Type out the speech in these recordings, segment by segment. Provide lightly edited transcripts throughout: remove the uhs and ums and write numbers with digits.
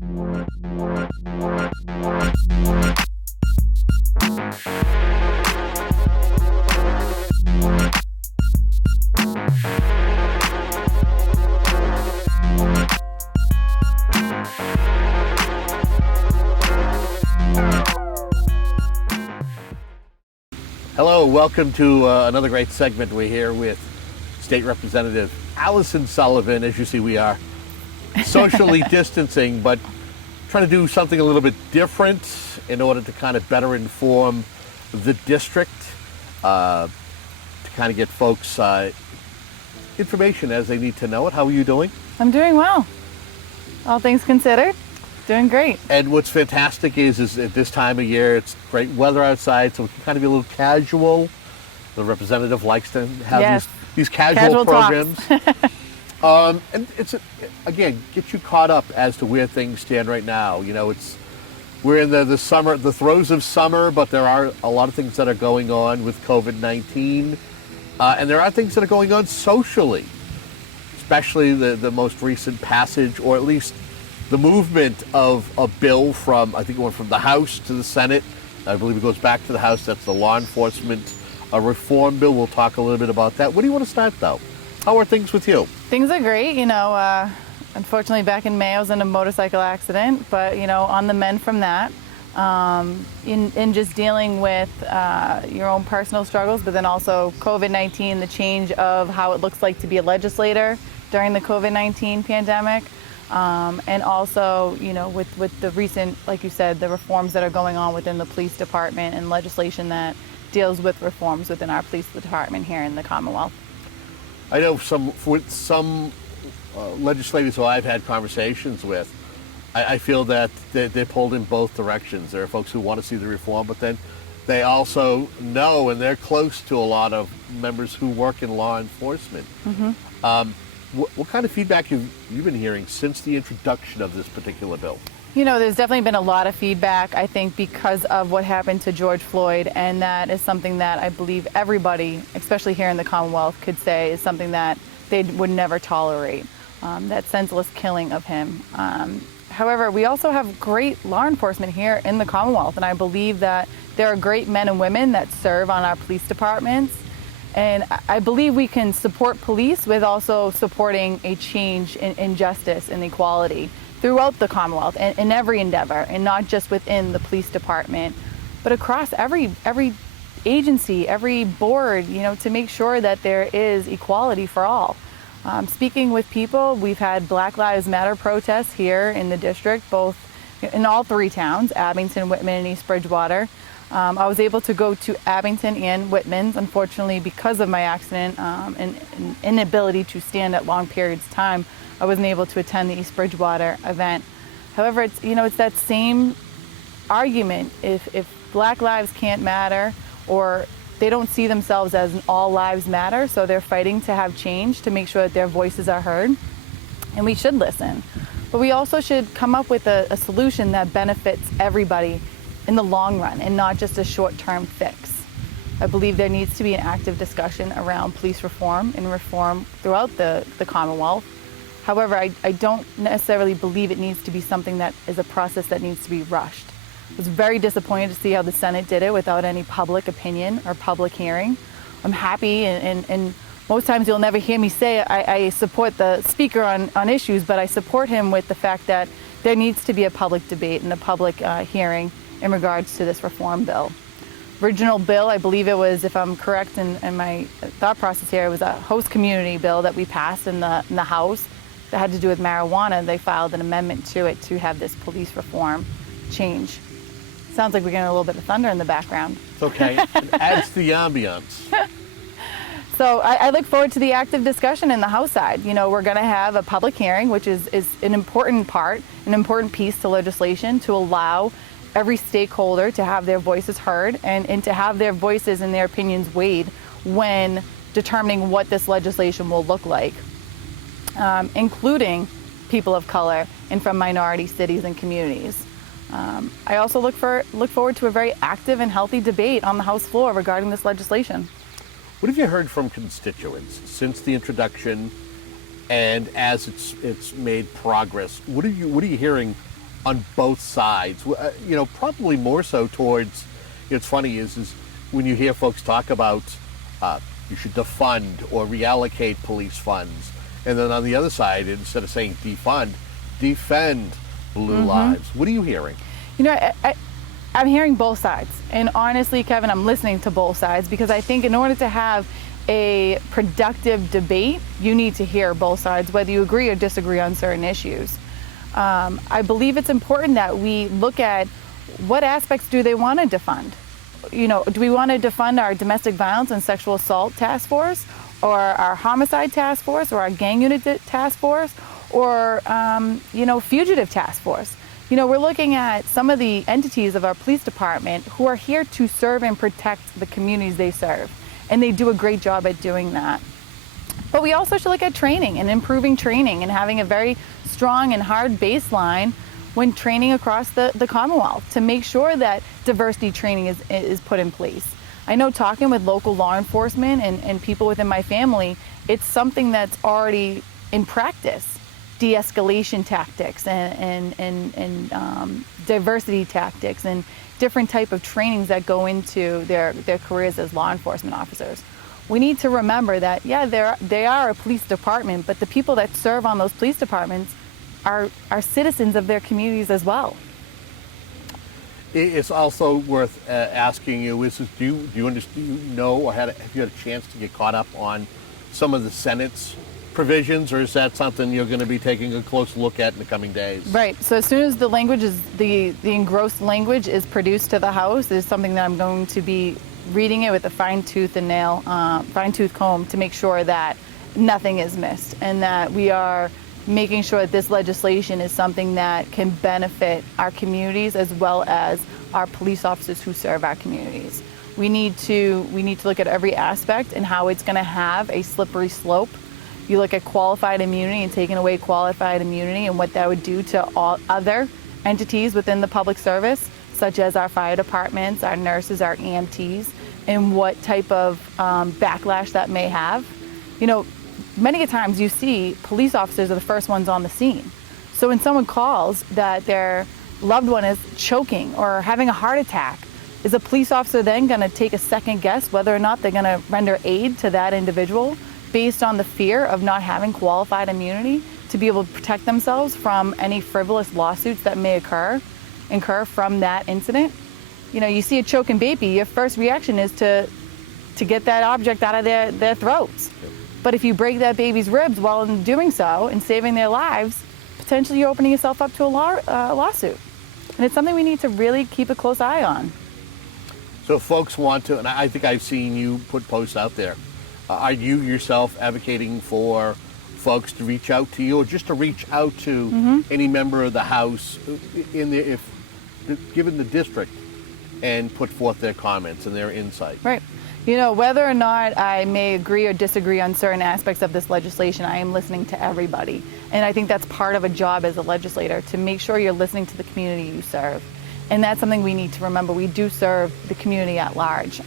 Hello, welcome to another great segment. We're here with State Representative Alyson Sullivan. As you see, we are socially distancing, but trying to do something a little bit different in order to kind of better inform the district, to kind of get folks information as they need to know it. How are you doing? I'm doing well. All things considered, doing great. And what's fantastic is at this time of year, it's great weather outside, so we can kind of be a little casual. The representative likes to have these casual programs. And it's, again, get you caught up as to where things stand right now. You know, we're in the summer, the throes of summer, but there are a lot of things that are going on with COVID-19. And there are things that are going on socially, especially the most recent passage, or at least the movement of a bill from, I think it went from the House to the Senate. I believe it goes back to the House. That's the law enforcement reform bill. We'll talk a little bit about that. What do you want to start, though? How are things with you? Things are great. You know, unfortunately, back in May, I was in a motorcycle accident, but, you know, on the mend from that, in just dealing with your own personal struggles, but then also COVID-19, the change of how it looks like to be a legislator during the COVID-19 pandemic. And also, you know, with the recent, like you said, the reforms that are going on within the police department and legislation that deals with reforms within our police department here in the Commonwealth. I know some legislators who I've had conversations with, I feel that they're pulled in both directions. There are folks who want to see the reform, but then they also know, and they're close to a lot of members who work in law enforcement. Mm-hmm. What kind of feedback have you been hearing since the introduction of this particular bill? You know, there's definitely been a lot of feedback, I think, because of what happened to George Floyd, and that is something that I believe everybody, especially here in the Commonwealth, could say is something that they would never tolerate, that senseless killing of him. However, we also have great law enforcement here in the Commonwealth, and I believe that there are great men and women that serve on our police departments. And I believe we can support police with also supporting a change in justice and equality throughout the Commonwealth and in every endeavor, and not just within the police department, but across every agency, every board, you know, to make sure that there is equality for all. Speaking with people, we've had Black Lives Matter protests here in the district, both in all three towns, Abington, Whitman, and East Bridgewater. I was able to go to Abington and Whitman. Unfortunately, because of my accident and inability to stand at long periods of time, I wasn't able to attend the East Bridgewater event. However, it's that same argument. If Black lives can't matter, or they don't see themselves as an all lives matter, so they're fighting to have change to make sure that their voices are heard, and we should listen. But we also should come up with a solution that benefits everybody in the long run and not just a short-term fix. I believe there needs to be an active discussion around police reform and reform throughout the Commonwealth. However, I don't necessarily believe it needs to be something that is a process that needs to be rushed. I was very disappointed to see how the Senate did it without any public opinion or public hearing. I'm happy, and most times you'll never hear me say I support the speaker on issues, but I support him with the fact that there needs to be a public debate and a public hearing in regards to this reform bill. Original bill, I believe it was, if I'm correct in my thought process here, it was a host community bill that we passed in the House that had to do with marijuana. They filed an amendment to it to have this police reform change. Sounds like we're getting a little bit of thunder in the background. It's okay. It adds to the ambiance. So I look forward to the active discussion in the House side. You know, we're going to have a public hearing, which is an important part, an important piece to legislation to allow every stakeholder to have their voices heard and to have their voices and their opinions weighed when determining what this legislation will look like, including people of color and from minority cities and communities. I also look forward to a very active and healthy debate on the House floor regarding this legislation. What have you heard from constituents since the introduction and as it's made progress? What are you hearing on both sides. Probably more so towards. It's funny is when you hear folks talk about you should defund or reallocate police funds, and then on the other side, instead of saying defund, defend blue lives. What are you hearing? I'm hearing both sides, and honestly, Kevin, I'm listening to both sides because I think in order to have a productive debate, you need to hear both sides, whether you agree or disagree on certain issues. I believe it's important that we look at what aspects do they want to defund. Do we want to defund our domestic violence and sexual assault task force, or our homicide task force, or our gang unit task force, or fugitive task force? We're looking at some of the entities of our police department who are here to serve and protect the communities they serve, and they do a great job at doing that. But we also should look at training and improving training and having a very strong and hard baseline when training across the Commonwealth to make sure that diversity training is put in place. I know talking with local law enforcement and people within my family, it's something that's already in practice. De-escalation tactics and diversity tactics and different type of trainings that go into their careers as law enforcement officers. We need to remember that, they are a police department, but the people that serve on those police departments are citizens of their communities as well. It's also worth asking you, do you know or have you had a chance to get caught up on some of the Senate's provisions, or is that something you're going to be taking a close look at in the coming days? Right. So as soon as the engrossed language is produced to the House, is something that I'm going to be reading it with a fine-tooth comb to make sure that nothing is missed, and that we are making sure that this legislation is something that can benefit our communities as well as our police officers who serve our communities. We need to look at every aspect and how it's going to have a slippery slope. You look at qualified immunity and taking away qualified immunity and what that would do to all other entities within the public service, such as our fire departments, our nurses, our EMTs, and what type of backlash that may have. Many times you see police officers are the first ones on the scene. So when someone calls that their loved one is choking or having a heart attack, is a police officer then going to take a second guess whether or not they're going to render aid to that individual based on the fear of not having qualified immunity to be able to protect themselves from any frivolous lawsuits that may incur from that incident? You see a choking baby, your first reaction is to get that object out of their throats. But if you break that baby's ribs while in doing so and saving their lives, potentially you're opening yourself up to a lawsuit. And it's something we need to really keep a close eye on. So if folks want to, and I think I've seen you put posts out there, are you yourself advocating for folks to reach out to you, or just to reach out to any member of the House given the district, and put forth their comments and their insight? Right. Whether or not I may agree or disagree on certain aspects of this legislation, I am listening to everybody. And I think that's part of a job as a legislator, to make sure you're listening to the community you serve. And that's something we need to remember. We do serve the community at large.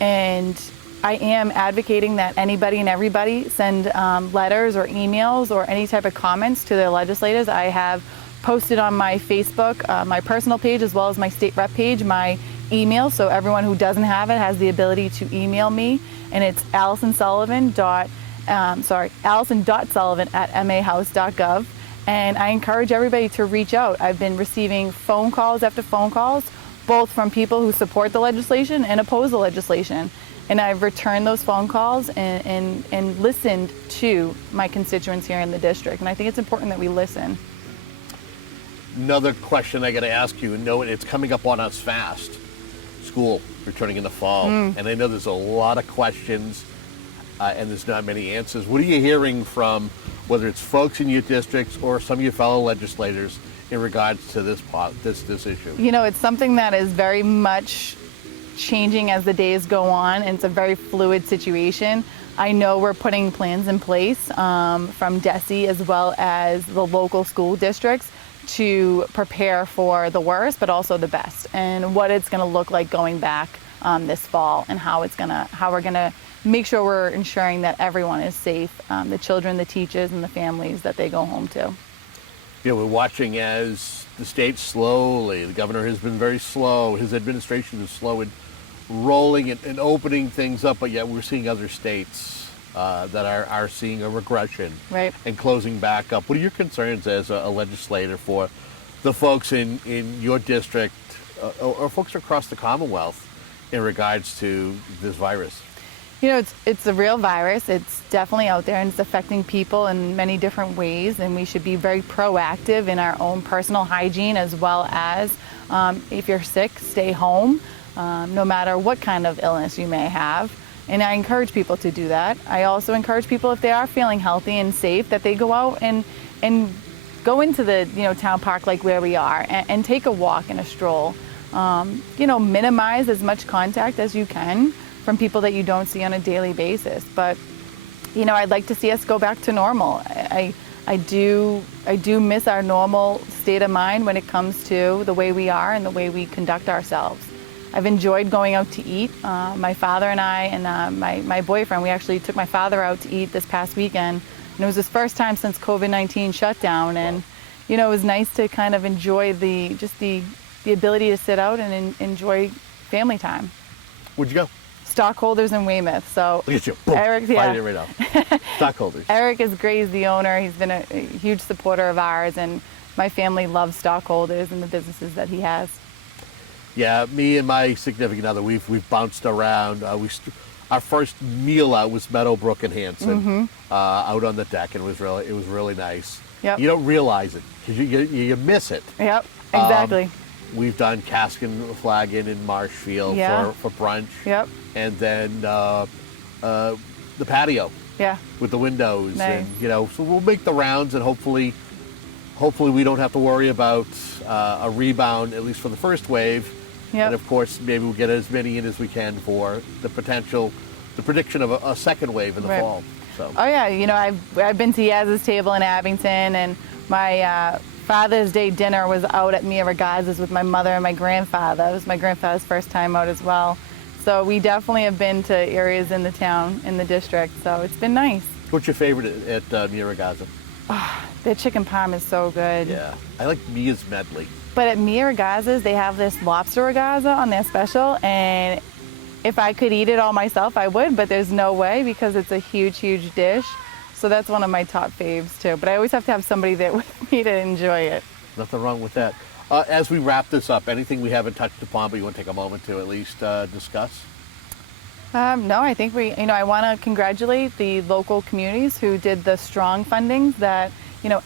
And I am advocating that anybody and everybody send letters or emails or any type of comments to their legislators. I have posted on my Facebook, my personal page, as well as my state rep page, my email, so everyone who doesn't have it has the ability to email me, and it's Alyson.Sullivan@mahouse.gov, and I encourage everybody to reach out. I've been receiving phone calls after phone calls, both from people who support the legislation and oppose the legislation, and I've returned those phone calls and listened to my constituents here in the district, and I think it's important that we listen. Another question I got to ask you, and knowing it's coming up on us fast. School returning in the fall, and I know there's a lot of questions and there's not many answers. What are you hearing from, whether it's folks in your districts or some of your fellow legislators, in regards to this issue? It's something that is very much changing as the days go on, and it's a very fluid situation. I know we're putting plans in place from DESE as well as the local school districts to prepare for the worst, but also the best, and what it's going to look like going back this fall, and how we're going to make sure we're ensuring that everyone is safe, the children, the teachers, and the families that they go home to. we're watching as the state slowly, the governor has been very slow, his administration is slow in rolling and opening things up, but yet we're seeing other states that are seeing a regression right. and closing back up. What are your concerns as a legislator for the folks in your district or folks across the Commonwealth in regards to this virus? It's a real virus. It's definitely out there and it's affecting people in many different ways, and we should be very proactive in our own personal hygiene, as well as if you're sick, stay home, no matter what kind of illness you may have. And I encourage people to do that. I also encourage people, if they are feeling healthy and safe, that they go out and go into the town park like where we are and take a walk and a stroll. Minimize as much contact as you can from people that you don't see on a daily basis. But, I'd like to see us go back to normal. I do miss our normal state of mind when it comes to the way we are and the way we conduct ourselves. I've enjoyed going out to eat. My father and I and my boyfriend, we actually took my father out to eat this past weekend. And it was his first time since COVID-19 shut down. And, it was nice to kind of enjoy the ability to sit out and enjoy family time. Where'd you go? Stockholders in Weymouth. So look at you. Boom. Eric, Find it right now. Stockholders. Eric is great. He's the owner. He's been a huge supporter of ours, and my family loves Stockholders and the businesses that he has. Yeah, me and my significant other, we've bounced around. Our first meal out was Meadowbrook and Hanson, out on the deck, and it was really nice. Yep. You don't realize it because you miss it. Yep, exactly. We've done cask and flagon in Marshfield for brunch. Yep. And then the patio. Yeah. With the windows, nice. And so we'll make the rounds, and hopefully we don't have to worry about a rebound, at least for the first wave. Yep. And of course, maybe we'll get as many in as we can for the prediction of a second wave in the right. fall. So. Oh yeah, I've been to Yaz's table in Abington, and my Father's Day dinner was out at Mia Regaz's with my mother and my grandfather. It was my grandfather's first time out as well. So we definitely have been to areas in the town, in the district, so it's been nice. What's your favorite at Mia Regaz's? Oh, their chicken parm is so good. Yeah, I like Mia's medley. But at Mia Regaz's, they have this lobster regatta on their special, and if I could eat it all myself, I would, but there's no way because it's a huge, huge dish. So that's one of my top faves too. But I always have to have somebody there with me to enjoy it. Nothing wrong with that. As we wrap this up, anything we haven't touched upon, but you want to take a moment to at least discuss? No, I think I want to congratulate the local communities who did the strong fundings that,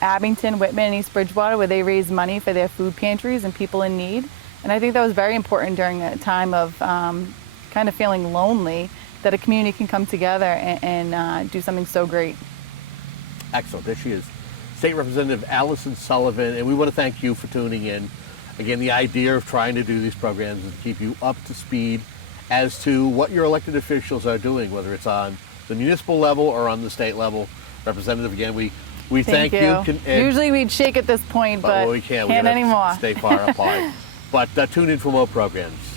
Abington, Whitman, and East Bridgewater, where they raised money for their food pantries and people in need. And I think that was very important during a time of kind of feeling lonely, that a community can come together and do something so great. Excellent. There she is, State Representative Alyson Sullivan, and we want to thank you for tuning in. Again, the idea of trying to do these programs is to keep you up to speed as to what your elected officials are doing, whether it's on the municipal level or on the state level. Representative, again, we thank you. Usually we'd shake at this point, but we can't anymore. stay far apart. But tune in for more programs.